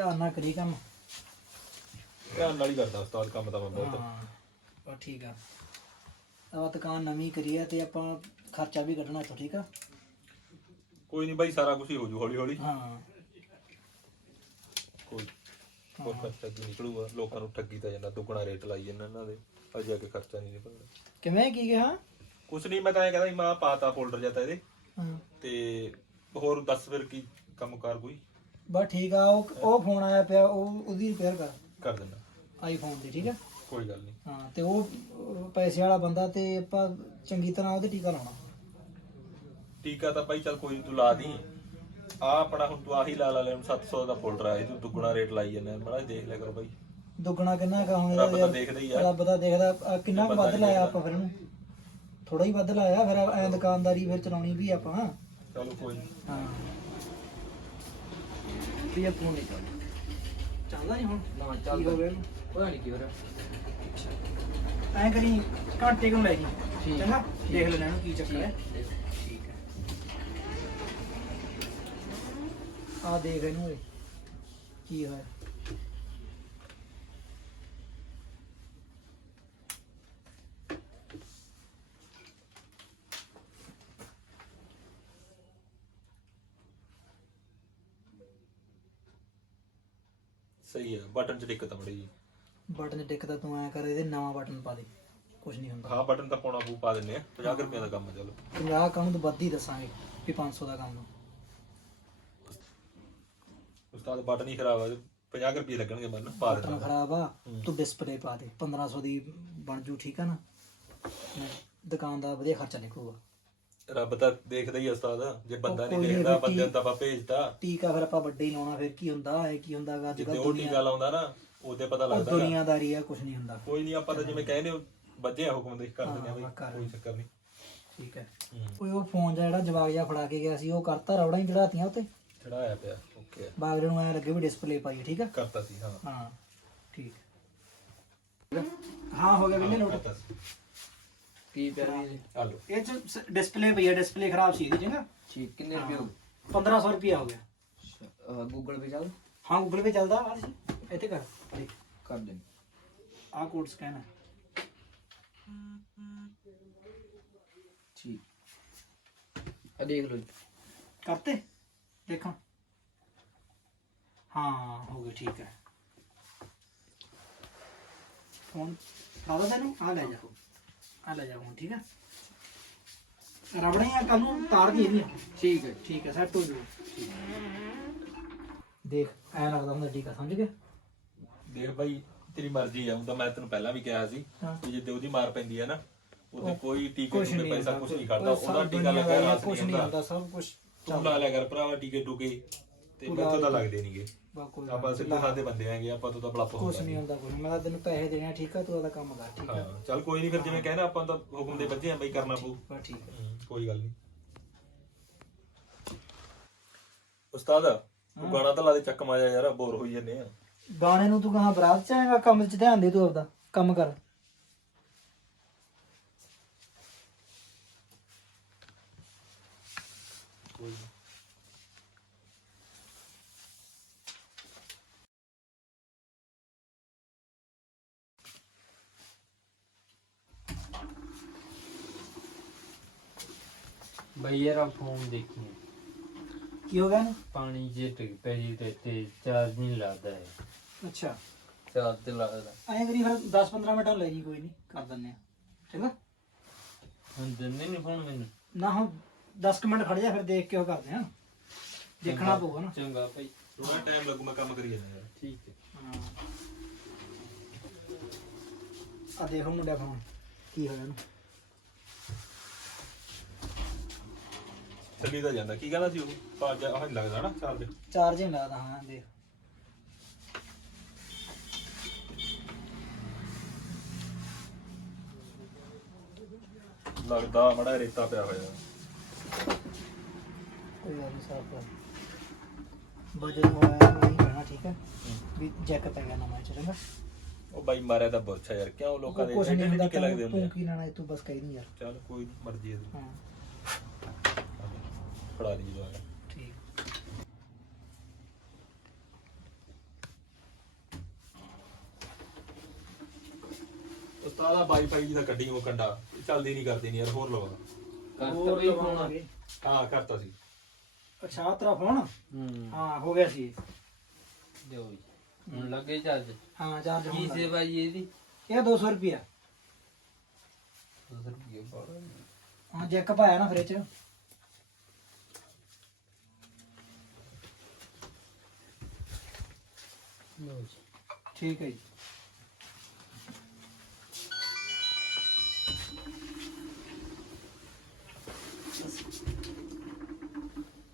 ਧਿਆਨ ਨਾਲ ਕਰੀ ਕੰਮ। ਧਿਆਨ ਨਾਲ ਹੀ ਕਰਦਾ ਉਸਤਾਦ ਕੰਮ ਤਾਂ ਮੈਂ ਬਹੁਤ। ਹਾਂ ਬਸ ਠੀਕ ਆ। ਆ ਦੁਕਾਨ ਨਵੀਂ ਕਰੀ ਆ ਤੇ ਆਪਾਂ ਖਰਚਾ ਵੀ ਕੱਢਣਾ ਇੱਥੋਂ ਠੀਕ ਆ? ਕੋਈ ਨਹੀਂ ਬਾਈ ਸਾਰਾ ਕੁਝ ਹੀ ਹੋ ਜੂ ਹੌਲੀ ਹੌਲੀ ਹਾਂ। ਕੋਈ ਕੋਈ ਖਰਚਾ ਕੀ ਨਿਕਲੂਗਾ? ਲੋਕਾਂ ਨੂੰ ਠੱਗੀ ਤਾਂ ਜਾਂਦਾ ਦੁੱਗਣਾ ਰੇਟ ਲਾਈ ਜਾਂਦਾ ਇਹਨਾਂ ਦੇ। ਅਜੇ ਕੇ ਖਰਚਾ ਨਹੀਂ ਨਿਕਲਦਾ। ਕਿਵੇਂ ਕੀ ਕਿਹਾ? ਕੁਛ ਨਹੀਂ ਮੈਂ ਤਾਂ ਐਂ ਕਹਿੰਦਾ ਸੀ ਮੈਂ ਪਾਤਾ ਫੋਲਡਰ ਜਾਂ ਤਾਂ ਇਹਦੇ। ਹਾਂ। ਤੇ ਹੋਰ ਦੱਸ ਫਿਰ ਕੀ ਕੰਮ ਕਾਰ ਕੋਈ? ਬਸ ਠੀਕ ਆ ਉਹ ਉਹ ਫੋਨ ਆਇਆ ਪਿਆ ਉਹ ਉਹਦੀ ਰਿਪੇਅਰ ਕਰ ਕਰ ਦਿੰਦਾ। ਆਈਫੋਨ ਦੀ ਠੀਕ ਆ? ਕੋਈ ਗੱਲ ਨਹੀਂ। ਹਾਂ ਤੇ ਉਹ ਪੈਸੇ ਵਾਲਾ ਬੰਦਾ ਤੇ ਆਪਾਂ ਚੰਗੀ ਤਰ੍ਹਾਂ ਉਹਦੇ ਟੀਕਾ ਲਾਉਣਾ। ਟੀਕਾ ਤਾਂ ਬਾਈ ਚੱਲ ਕੋਈ ਨੀ ਤੂੰ ਲਾ ਦੀ। ਆ ਆਪਣਾ ਹੁਣ ਤੂੰ ਆਹੀ ਲਾ ਲਾ ਲੈ ਹੁਣ 700 ਦਾ ਫੋਲਡਰ ਆਇਆ ਤੂੰ ਦੁੱਗਣਾ ਰੇਟ ਲਾਈ ਜਾਂਦਾ ਬੜਾ ਦੇਖ ਲਿਆ ਕਰੋ ਬਾਈ ਦੁੱਗਣਾ ਕਿੰਨਾ ਕਾ ਹੁਣ ਰੱਬ ਤਾਂ ਯਾਰ, ਦੇਖਦਾ ਹੀ ਆ ਰੱਬ ਦਾ ਦੇਖਦਾ ਕਿੰਨਾ ਕੁ ਵੱਧ ਲਾਇਆ। ਆਪਾਂ ਫਿਰ ਇਹਨੂੰ? ਥੋੜਾ ਹੀ ਵੱਧ ਲਾਇਆ ਫਿਰ ਐ ਦੁਕਾਨਦਾਰੀ ਫਿਰ ਚਲਾਉਣੀ ਵੀ ਆਪਾਂ। ਹਾਂ ਚਲੋ ਕੋਈ ਨੀ। ਵੀ ਇਹ ਫੋਨ ਨਹੀਂ ਚੱਲਦਾ। ਚੱਲਦਾ ਨਹੀਂ ਹੁਣ? ਨਾ ਕੀ ਚੱਲਦਾ। ਗਿਆ? ਪਤਾ ਨਹੀਂ ਕੀ ਹੋ ਰਿਹਾ। ਐਂ ਕਰੀ ਘੰਟੇ ਕੁ ਲੈ ਜੀ ਠੀਕ। ਚੰਗਾ? ਦੇਖ ਲੈਣਾ ਇਹਨੂੰ ਕੀ ਚੱਕਰ ਹੈ। ਠੀਕ ਹੈ। ਆ ਦੇਖ ਇਹਨੂੰ ਓਏ। ਕੀ ਹੋਇਆ? ਸਹੀ ਹੈ ਬਟਨ ਚ ਦਿੱਕਤ ਆ ਮੜੀ ਜੀ ਬਟਨ ਟਿਕਦਾ ਤੂੰ ਐ ਕਰ ਇਹਦੇ ਨਵਾਂ ਬਟਨ ਪਾ ਦੇ। ਕੁਝ ਨਹੀਂ ਹੁੰਦਾ। ਹਾਂ ਬਟਨ ਤਾਂ ਪਾਉਣਾ ਪਊ ਪਾ ਦਿੰਨੇ ਆ। 50 ਰੁਪਏ ਦਾ ਕੰਮ ਆ ਚਲੋ। 50 ਕੰਮ ਤੋਂ ਵੱਧ ਹੀ ਦੱਸਾਂਗੇ ਵੀ 500 ਦਾ ਕੰਮ ਉਸਤਾਦ ਬਟਨ ਹੀ ਖਰਾਬ ਆ 50 ਰੁਪਏ ਲੱਗਣਗੇ ਮੈਨੂੰ ਪਾ ਬਟਨ ਦੇਣਾ ਖਰਾਬ ਆ ਤੂੰ ਡਿਸਪਲੇ ਪਾ ਦੇ। 1500 ਦੀ ਬਣ ਜੂ ਠੀਕ ਆ ਨਾ? ਦੁਕਾਨ ਦਾ ਵਧੀਆ ਖਰਚਾ ਨਿਕਲੂਗਾ। ਰੱਬ ਤਾਂ ਦੇਖਦਾ ਹੀ ਆ ਉਸਤਾਦ ਜੇ ਬੰਦਾ ਨਹੀਂ ਕੋਈ ਨੀ ਦੇਖਦਾ ਬੰਦੇ ਨੂੰ ਤਾਂ ਆਪਾਂ ਭੇਜਦਾ ਟੀਕਾ ਫਿਰ ਆਪਾਂ ਵੱਡੇ ਹੀ ਲਾਉਣਾ ਫਿਰ ਕੀ ਹੁੰਦਾ ਹੈ ਕੀ ਹੁੰਦਾ ਗਾ? ਅੱਜ ਜਿੱਤੇ ਕੱਲ ਉਹ ਟੀਕਾ ਲਾਉਂਦਾ ਨਾ ਉਹਦੇ ਪਤਾ ਲੱਗਦਾ ਗਾ। ਦੁਨੀਆਦਾਰੀ ਆ ਕੁਝ ਨਹੀਂ ਹੁੰਦਾ। ਕੋਈ ਨਹੀਂ ਆਪਾਂ ਤਾਂ ਜਿਵੇਂ ਕਹਿੰਦੇ ਹੋ ਵੱਜੇ ਆ ਹੁਕਮ ਦੇ ਕਰ ਦਿੰਦੇ ਆ ਹਾਂ, ਬਈ ਕਰ। ਕੋਈ ਚੱਕਰ ਨਹੀਂ ਠੀਕ ਹੈ। ਹੂੰ। ਕੋਈ ਉਹ ਫੋਨ ਜਿਹਾ ਜਿਹੜਾ ਜਵਾਗ ਜਿਹਾ ਫੜਾ ਕੇ ਗਿਆ ਸੀ ਉਹ ਕਰਤਾ ਰੌੜਾ ਹੀ ਚੜਾਤੀਆਂ ਉੱਤੇ? ਚੜਾਇਆ ਪਿਆ ਓਕੇ। ਬਾਗੜੇ ਨੂੰ ਐ ਲੱਗੇ ਵੀ ਡਿਸਪਲੇ ਪਾਈ ਠੀਕ ਆ? ਕਰਤਾ ਸੀ ਹਾਂ। ਹਾਂ ਠੀਕ। ਹਾਂ ਹੋ ਗਿਆ ਵੀਰੇ ਨੋਟ। ਕਰਤਾ ਸੀ। ਕੀ ਪਿਆ ਵੀ ਆ ਲਓ ਇਹ ਚ ਡਿਸਪਲੇ ਪਈ ਹੈ ਡਿਸਪਲੇ ਖਰਾਬ ਸੀ ਇਹਦੀ ਚੰਗਾ ਠੀਕ ਕਿੰਨੇ ਰੁਪਏ ਹੋ 1500 ਰੁਪਿਆ ਹੋ ਗਿਆ। ਗਏ ਗੂਗਲ ਪੇ ਚੱਲ ਹਾਂ ਗੂਗਲ ਪੇ ਚੱਲਦਾ ਆ ਇੱਥੇ ਕਰ ਦੇਖ। ਕਰ ਦੇ। ਆਹ ਕੋਡ ਸਕੈਨ ਹੈ ਠੀਕ। ਆ ਦੇਖ ਲਓ ਜੀ। ਕਰਤੇ? ਦੇਖਾਂ। ਹਾਂ ਹੋ ਗਿਆ ਠੀਕ ਹੈ ਫੋਨ ਫੜਾ ਤੈਨੂੰ ਆ ਲੈ ਜਾ। ਆ ਲੈ ਜਾ ਹੁਣ ਠੀਕ ਹੈ ਰਬੜਾਂ ਆ ਕੱਲ ਨੂੰ ਤਾਰ ਦੀ ਇਹਦੀ ਠੀਕ ਹੈ ਠੀਕ ਹੈ ਸੈੱਟ ਹੋ ਜੂ ਦੇਖ ਐ ਲੱਗਦਾ ਹੁੰਦਾ ਠੀਕ ਆ ਸਮਝ ਗਿਆ? ਦੇਖ ਬਾਈ ਤੇਰੀ ਮਰਜ਼ੀ ਆ ਤਾਂ ਮੈਂ ਤੈਨੂੰ ਪਹਿਲਾਂ ਵੀ ਕਿਹਾ ਸੀ ਹਾਂ। ਕਿ ਜਿੱਦੇ ਉਹਦੀ ਮਾਰ ਪੈਂਦੀ ਆ ਨਾ ਉਹਦੇ ਕੋਈ ਟੀਕੇ ਕੁਛ ਟੂਕੇ ਨਹੀਂ ਪੈਸਾ ਹੁੰਦਾ ਕੁਛ ਨਹੀਂ ਸਭ ਉਹਦਾ ਟੀਕਾ ਦੁਨੀਆ ਲੱਗਾ ਦਾ ਰਾਸ ਕੁਛ ਨਹੀਂ ਹੁੰਦਾ ਹੁੰਦਾ ਸਭ ਕੁਝ ਤੂੰ ਲਾ ਲਿਆ ਕਰ ਭਰਾਵਾ ਟੀਕੇ ਟੂਕੇ। ਤੇ ਮੈਥੋਂ ਤਾਂ ਲੱਗਦੇ ਨਹੀਂਗੇ ਆਪਾਂ ਸਿੱਧੇ ਸਾਦੇ ਬੰਦੇ ਆਂਗੇ ਆਪਾਂ ਤੋਂ ਤਾਂ ਬਲੱਪ ਹੁੰਦਾ ਨਹੀਂ ਹੁੰਦਾ ਕੋਈ। ਮੈਂ ਤਾਂ ਤੈਨੂੰ ਪੈਸੇ ਦੇਣੇ ਆ, ਠੀਕ ਆ ਤੂੰ ਉਹਦਾ ਕੰਮ ਕਰ ਠੀਕ ਆ? ਹਾਂ ਚੱਲ ਕੋਈ ਨਹੀਂ ਫਿਰ ਜਿਵੇਂ ਕਹਿਣਾ ਆਪਾਂ ਤਾਂ ਹੁਕਮ ਦੇ ਬੱਜੇ ਆ ਬਈ ਕਰਨਾ ਪਊ। ਬਸ ਠੀਕ ਹੂੰ, ਕੋਈ ਗੱਲ ਨਹੀਂ ਉਸਤਾਦ ਤੂੰ ਗਾਣਾ ਤਾਂ ਲਾ ਦੇ ਚੱਕ ਮਾਜਾ ਯਾਰ ਬੋਰ ਹੋਈ ਜੰਨੇ ਆ। ਗਾਣੇ ਨੂੰ ਤੂੰ ਕਹਾਂ ਬਰਾਤ ਚ ਆਏਗਾ ਕੰਮ 'ਚ ਧਿਆਨ ਦੇ ਤੂੰ ਆਪਦਾ ਕੰਮ ਕਰ। ਬਈ ਯਾਰ ਆਹ ਫੋਨ ਦੇਖੀ ਕੀ ਹੋ ਗਿਆ ਨਾ? ਪਾਣੀ ਜੇ ਟਿਕ ਪੈ ਜੀ ਤੇ ਤੇ ਚਾਰਜ ਨਹੀਂ ਲੱਗਦਾ ਹੈ ਅੱਛਾ। ਚਾਰ ਤੇ ਲੱਗਦਾ। ਐਂ ਕਰੀ ਫਿਰ 10-15 ਮਿੰਟ ਲੈ ਜੀ ਕੋਈ ਨਹੀਂ ਕਰ ਦਿੰਨੇ ਆ ਚੰਗਾ? ਹੁਣ ਦਿੰਦੇ ਨਹੀਂ ਫੋਨ ਮੈਨੂੰ? ਨਾ ਹੁਣ 10 ਮਿੰਟ ਖੜ ਜਾ ਫਿਰ ਦੇਖ ਕੇ ਉਹ ਕਰਦੇ ਆ ਦੇਖਣਾ ਪਊਗਾ ਨਾ। ਚੰਗਾ ਭਾਈ। ਥੋੜਾ ਟਾਈਮ ਲੱਗੂ ਮੈਂ ਕੰਮ ਕਰੀ ਜਾਂਦਾ ਯਾਰ। ਠੀਕ ਹੈ। ਹਾਂ। ਆ ਦੇਖੋ ਮੁੰਡਾ ਫੋਨ ਕੀ ਹੋਇਆ ਇਹਨੂੰ ਚੱਲੀ ਤਾਂ ਜਾਂਦਾ। ਕੀ ਕਹਿੰਦਾ ਸੀ ਉਹ? ਪਾਜ ਆਹ ਨੀ ਲੱਗਦਾ ਨਾ ਚਾਰਜ? ਚਾਰਜ ਨਹੀਂ ਲੱਗਦਾ ਹਾਂ ਦੇਖ। ਲੱਗਦਾ ਮੜਾ ਰੇਤਾ ਪਿਆ ਹੋਇਆ। ਕੋਈ ਗੱਲ ਨਹੀਂ ਸਾਫ਼ ਕਰ। ਬਜਟ ਹੋਇਆ ਨਹੀਂ ਰਹਿਣਾ ਠੀਕ ਹੈ? ਵੀ ਜੈਕ ਪੈ ਗਿਆ ਨਵਾਂ ਚ ਚੰਗਾ। ਉਹ ਬਾਈ ਮਾਰਿਆ ਤਾਂ ਬੁਰਛਾ ਯਾਰ ਕਿਉਂ ਲੋਕਾਂ ਦੇ ਕੁਛ ਨਹੀਂ ਟਿੱਕੇ ਲੱਗਦੇ ਹੁੰਦੇ ਤੂੰ ਕੀ ਲੈਣਾ ਇਹ ਤੂੰ ਬਸ ਕਹੀ ਨਹੀਂ ਯਾਰ। ਚੱਲ ਕੋਈ ਨੀ, ਮਰਜ਼ੀ ਹੈ। ਹਾਂ। ਫੜਾ ਦੀ ਜਦੋਂ ਠੀਕ। ਉਸਤਾਦ ਆ ਵਾਈਫਾਈ ਦੀ ਤਾਂ ਕੱਢੀ ਉਹ ਕੰਡਾ। ਚੱਲਦੀ ਨਹੀਂ ਕਰਦੀ ਨਹੀਂ ਯਾਰ ਹੋਰ ਲਵਾ। ਕਰਤਾ ਫੋਨ। ਸੀ। ਅੱਛਾ ਆਹ ਫੋਨ? ਹਾਂ। ਹੋ ਗਿਆ ਸੀ। ਇਹ। ਹੁਣ ਲੱਗੇ ਚੱਜ ਹਾਂ ਚਾਰਜ ਕੀ ਸੇਵਾ ਜੀ ਇਹਦੀ? ਇਹ 200 ਰੁਪਿਆ ਹਾਂ ਜੈਕ ਪਾਇਆ ਨਾ ਫ੍ਰਿਜ ਲਓ ਜੀ। ਠੀਕ ਹੈ ਜੀ।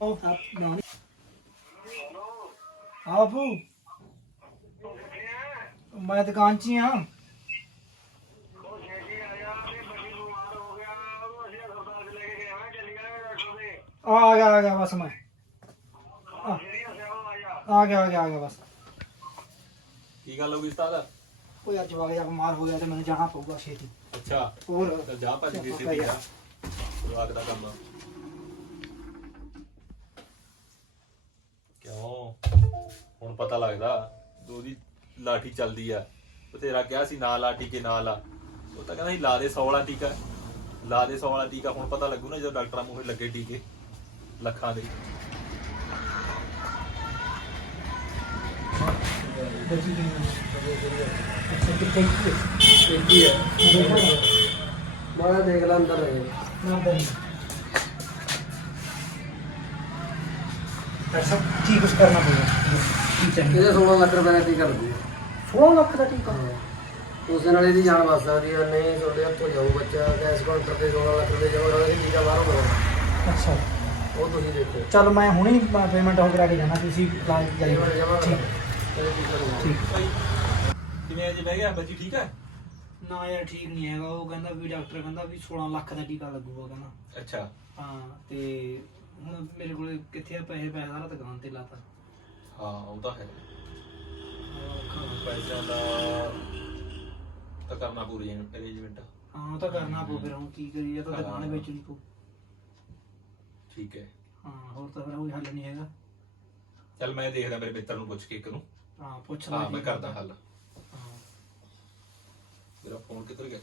ਉਹ ਆਪ ਲਾਉਣੀ। ਆਪੂ। ਮੈਂ ਦੁਕਾਨ 'ਚ ਹੀ ਆ ਆ ਗਿਆ ਆ ਗਿਆ ਬਸ ਮੈਂ। ਆ ਗਿਆ ਆ ਗਿਆ ਆ ਗਿਆ ਬਸ। ਕੀ ਗੱਲ ਹੋ ਗਈ ਉਸਤਾਦ? ਉਹ ਅੱਜ ਵਗ ਜਾ ਬਿਮਾਰ ਹੋ ਗਿਆ ਤੇ ਮੈਨੂੰ ਜਾਣਾ ਪਊਗਾ ਛੇਤੀ। ਅੱਛਾ ਹੋਰ? ਚੱਲ ਜਾ ਭੱਜ ਗਈ ਸਿੱਧੀ ਆ। ਜਵਾਕ ਦਾ ਕੰਮ। ਕਿਉਂ? ਹੁਣ ਪਤਾ ਲੱਗਦਾ ਉਹਦੀ ਲਾਠੀ ਚੱਲਦੀ ਆ। ਬਥੇਰਾ ਕਿਹਾ ਸੀ ਨਾ ਲਾਠੀ ਕੇ ਨਾਲ ਆ। ਉਹ ਤਾਂ ਕਹਿੰਦਾ ਸੀ ਲਾ ਦੇ 100 ਵਾਲਾ ਟੀਕਾ। ਲਾ ਦੇ 100 ਵਾਲਾ ਟੀਕਾ ਹੁਣ ਪਤਾ ਲੱਗੂ ਨਾ ਜਦੋਂ ਡਾਕਟਰਾਂ ਮੂਹਰੇ ਲੱਗੇ ਟੀਕੇ। ਲੱਖਾਂ ਦੇ। ਮਾੜਾ ਦੇਖ ਲਾ ਅੰਦਰ ਹੈ ਸਭ ਠੀਕ ਕੁਝ ਕਰਨਾ ਪਊਗਾ। ਇਹਦੇ 16 ਲੱਖ ਰੁਪਏ ਨਾਲ ਕੀ ਕਰ ਦੂ 16 ਲੱਖ ਦਾ ਠੀਕ ਆ ਉਸ ਨਾਲ ਇਹਦੀ ਜਾਨ ਬਚ ਸਕਦੀ ਆ। ਨਹੀਂ ਤੁਹਾਡੇ ਹੱਥੋਂ ਜਾਊ ਬੱਚਾ। ਗੈਸ ਕਾਊਂਟਰ ਤੇ 16 ਲੱਖ ਰੁਪਏ ਜਮਾ ਕਰਾਉਣਾ ਠੀਕ ਆ ਬਾਹਰੋਂ ਕਰੋ ਅੱਛਾ। ਉਹ ਤੁਸੀਂ ਦੇਖੋ। ਚਲ ਮੈਂ ਹੁਣੇ ਪੇਮੈਂਟ ਹੋ ਕਰਾ ਕੇ ਜਾਣਾ। ਤੁਸੀਂ ਲਾਜ ਜਾਈਓ ਠੀਕ। ਕਿਵੇਂ ਅਜੇ ਬਹਿ ਗਿਆ? ਬੱਚੀ ਠੀਕ ਹੈ ਨਾ ਯਾਰ ਠੀਕ ਨਹੀਂ ਹੈਗਾ। ਉਹ ਕਹਿੰਦਾ ਵੀ ਡਾਕਟਰ ਕਹਿੰਦਾ ਵੀ 16 ਲੱਖ ਦਾ ਟੀਕਾ ਲੱਗੂਗਾ ਕਹਿੰਦਾ। ਅੱਛਾ। ਹਾਂ ਤੇ ਹੁਣ ਮੇਰੇ ਕੋਲੇ ਕਿੱਥੇ ਆ? ਪੈਸੇ ਪੈਸਾ ਸਾਰਾ ਦੁਕਾਨ ਤੇ ਲਾਤਾ। ਹਾਂ ਉਹ ਤਾਂ ਹੈ। ਪੈਸਿਆਂ ਦਾ ਤਾਂ ਕਰਨਾ ਪੂਰੀ ਅਰੇਂਜਮੈਂਟ ਹਾਂ ਉਹ ਤਾਂ ਕਰਨਾ ਪਊ ਫਿਰ ਹੁਣ ਕੀ ਕਰੀਏ? ਤਾਂ ਦੁਕਾਨ। ਵੇਚਣੀ ਪਊ। ਠੀਕ ਹੈ। ਹਾਂ ਹੋਰ ਤਾਂ ਫਿਰ ਕੋਈ ਹੱਲ ਨਹੀਂ ਹੈਗਾ। ਚੱਲ ਮੈਂ ਦੇਖਦਾ ਮੇਰੇ ਮਿੱਤਰ ਨੂੰ ਪੁੱਛ ਕੇ ਇੱਕ ਨੂੰ। ਹਾਂ ਪੁੱਛ ਹਾਂ ਮੈਂ ਕਰਦਾ ਹੱਲ। ਹਾਂ। ਮੇਰਾ ਫੋਨ ਕਿੱਧਰ ਗਿਆ?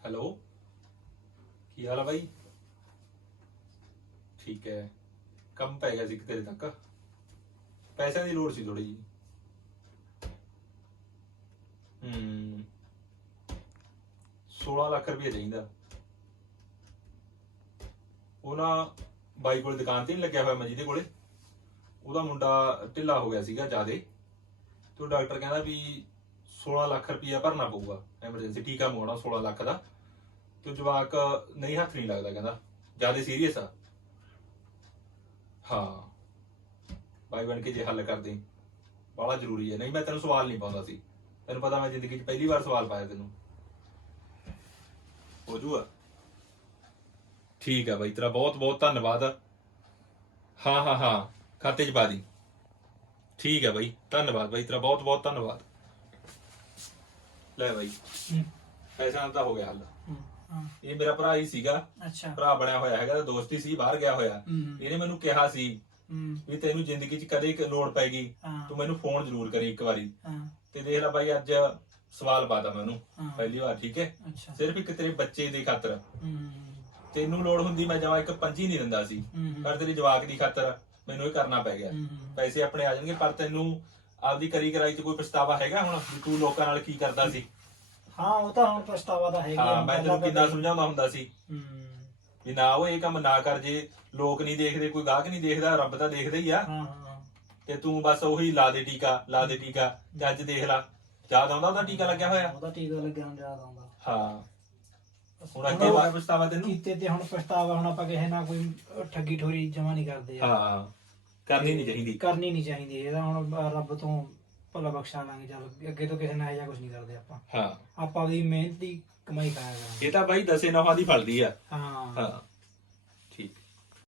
ਹੈਲੋ? ਕੀ ਹਾਲ ਆ ਬਾਈ? ਠੀਕ ਹੈ। ਕੰਮ ਪੈ ਗਿਆ ਸੀ ਤੇਰੇ ਤੱਕ। ਪੈਸਿਆਂ ਦੀ ਲੋੜ ਸੀ ਥੋੜੀ ਜੀ 16 ਲੱਖ ਰੁਪਏ ਚਾਹੀਦਾ। ਉਹਨਾਂ ਬਾਈ ਕੋਲ ਦੁਕਾਨ ਤੇ ਨਹੀਂ ਲੱਗਿਆ ਹੋਇਆ ਮੈਂ ਜਿਹਦੇ ਕੋਲੇ। ਉਹਦਾ ਮੁੰਡਾ ਢਿੱਲਾ ਹੋ ਗਿਆ ਸੀਗਾ ਜਿਆਦੇ। ਤੇ ਡਾਕਟਰ ਕਹਿੰਦਾ ਵੀ 16 ਲੱਖ ਰੁਪਇਆ ਭਰਨਾ ਪਊਗਾ ਐਮਰਜੈਂਸੀ ਟੀਕਾ ਮੋੜਨਾ 16 ਲੱਖ ਦਾ। ਤੇ ਉਹ ਜਵਾਕ ਨਹੀਂ ਹੱਥ ਨਹੀਂ ਲੱਗਦਾ ਕਹਿੰਦਾ, ਜਿਆਦੇ ਸੀਰੀਅਸ ਆ। ਹਾਂ। ਬਾਈ ਬਣ ਕੇ ਜੇ ਹੱਲ ਕਰਦੇ। ਦੇ ਜ਼ਰੂਰੀ ਹੈ ਨਹੀਂ, ਮੈਂ ਤੈਨੂੰ ਸਵਾਲ ਨਹੀਂ ਪਾਉਂਦਾ ਸੀ। ਤੈਨੂੰ ਪਤਾ ਮੈਂ ਜ਼ਿੰਦਗੀ 'ਚ ਪਹਿਲੀ ਵਾਰ ਸਵਾਲ ਪਾਇਆ ਤੈਨੂੰ। ਹੋ ਜੂਆ ਠੀਕ ਆ ਬਾਈ ਤੇਰਾ ਬਹੁਤ ਬਹੁਤ ਧੰਨਵਾਦ ਹਾਂ ਹਾਂ ਹਾਂ ਖਾਤੇ 'ਚ ਪਾ ਦੀ। ਠੀਕ ਹੈ ਬਾਈ ਧੰਨਵਾਦ ਬਾਈ ਤੇਰਾ ਬਹੁਤ ਬਹੁਤ ਧੰਨਵਾਦ। ਲੈ ਬਾਈ ਹੂੰ, ਪੈਸਾ ਦਾ ਹੋ ਗਿਆ ਹੱਲ। ਹੂੰ, ਹਾਂ। ਇਹ ਮੇਰਾ ਭਰਾ ਹੀ ਸੀਗਾ। ਅੱਛਾ। ਭਰਾ ਬਣਿਆ ਹੋਇਆ ਹੈਗਾ ਦੋਸਤੀ ਸੀ ਬਾਹਰ ਗਿਆ ਹੋਇਆ। ਹੂੰ ਇਹਨੇ ਮੈਨੂੰ ਕਿਹਾ ਸੀ ਹੂੰ। ਵੀ ਤੈਨੂੰ ਜ਼ਿੰਦਗੀ 'ਚ ਕਦੇ ਇੱਕ ਲੋੜ ਪੈਗੀ ਹਾਂ। ਤੂੰ ਮੈਨੂੰ ਫੋਨ ਜ਼ਰੂਰ ਕਰੀ ਇੱਕ ਵਾਰੀ। ਹਾਂ। ਤੇ ਦੇਖ ਲੈ ਬਾਈ ਅੱਜ ਸਵਾਲ ਪਾਦਾ ਮੈਂ ਉਹਨੂੰ ਹਾਂ। ਪਹਿਲੀ ਵਾਰ ਠੀਕ ਹੈ? ਅੱਛਾ। ਸਿਰਫ ਇੱਕ ਤੇਰੇ ਬੱਚੇ ਦੇ ਖਾਤਰ। ਹੂੰ। ਤੈਨੂੰ ਲੋੜ ਹੁੰਦੀ ਮੈਂ ਜਮਾ ਇੱਕ ਪੰਜੀ ਨਹੀਂ ਦਿੰਦਾ ਸੀ। ਹੂੰ। ਪਰ ਤੇਰੇ ਜਵਾਕ ਦੀ ਖਾਤਰ ਮੈਨੂੰ ਇਹ ਕਰਨਾ ਪੈ ਗਿਆ। ਹੂੰ। ਪੈਸੇ ਆਪਣੇ ਆ ਜਾਣਗੇ ਪਰ ਤੈਨੂੰ ਆਪਦੀ ਕਰੀ ਕਰਾਈ 'ਚ ਕੋਈ ਪਛਤਾਵਾ ਹੈਗਾ ਹੁਣ ਵੀ ਤੂੰ ਲੋਕਾਂ ਨਾਲ ਕੀ ਕਰਦਾ ਸੀ? ਹਾਂ ਉਹ ਤਾਂ ਹੁਣ ਪਛਤਾਵਾ ਤਾਂ ਹੈਗਾ। ਹਾਂ ਮੈਂ ਤੈਨੂੰ ਕਿੰਨਾ ਸਮਝਾਉਂਦਾ ਹੁੰਦਾ ਸੀ? ਹੂੰ। ਵੀ ਨਾ ਉਹ ਇਹ ਕੰਮ ਨਾ ਕਰ ਜੇ ਲੋਕ ਨਹੀਂ ਦੇਖਦੇ ਕੋਈ ਗਾਹਕ ਨਹੀਂ ਦੇਖਦਾ ਰੱਬ ਤਾਂ ਦੇਖਦਾ ਹੀ ਆ। ਹਾਂ ਹਾਂ। ਤੇ ਤੂੰ ਬਸ ਉਹੀ ਲਾ ਦੇ ਟੀਕਾ ਲਾ ਦੇ ਟੀਕਾ ਜੱਜ ਦੇਖ ਲਾ। ਯਾਦ ਆਉਂਦਾ ਉਹਦਾ ਟੀਕਾ ਲੱਗਿਆ ਹੋਇਆ? ਉਹਦਾ ਟੀਕਾ ਲੱਗਿਆ ਨੂੰ ਯਾਦ ਆਉਂਦਾ। ਹਾਂ। ਹੁਣ ਅੱਗੇ ਬਾਅਦ ਪਛਤਾਵਾ ਤੈਨੂੰ? ਕੀਤੇ ਤੇ ਹੁਣ ਪਛਤਾਵਾ ਹੁਣ ਆਪਾਂ ਕਿਸੇ ਨਾਲ ਕੋਈ ਠੱਗੀ ਠੋਰੀ ਜਮਾ ਨਹੀਂ ਕਰਦੇ ਯਾਰ। ਹਾਂ ਕਰਨੀ ਨਹੀਂ ਚਾਹੀਦੀ। ਕਰਨੀ ਨਹੀਂ ਚਾਹੀਦੀ। ਇਹਦਾ ਹੁਣ ਰੱਬ ਤੋਂ ਭਲਾ ਬਖਸ਼ਾ ਲਾਂਗੇ ਚੱਲ ਅੱਗੇ ਤੋਂ ਕਿਸੇ ਨਾਲ ਇਹ ਜਿਹਾ ਕੁਝ ਨਹੀਂ ਕਰਦੇ ਆਪਾਂ। ਹਾਂ। ਆਪਾਂ ਆਪਦੀ ਮਿਹਨਤ ਦੀ ਕਮਾਈ ਕਰਾਂਗੇ। ਇਹ ਤਾਂ ਬਾਈ ਦਸੇ ਨੌਹਾਂ ਦੀ ਫਲਦੀ ਆ। ਹਾਂ। ਹਾਂ।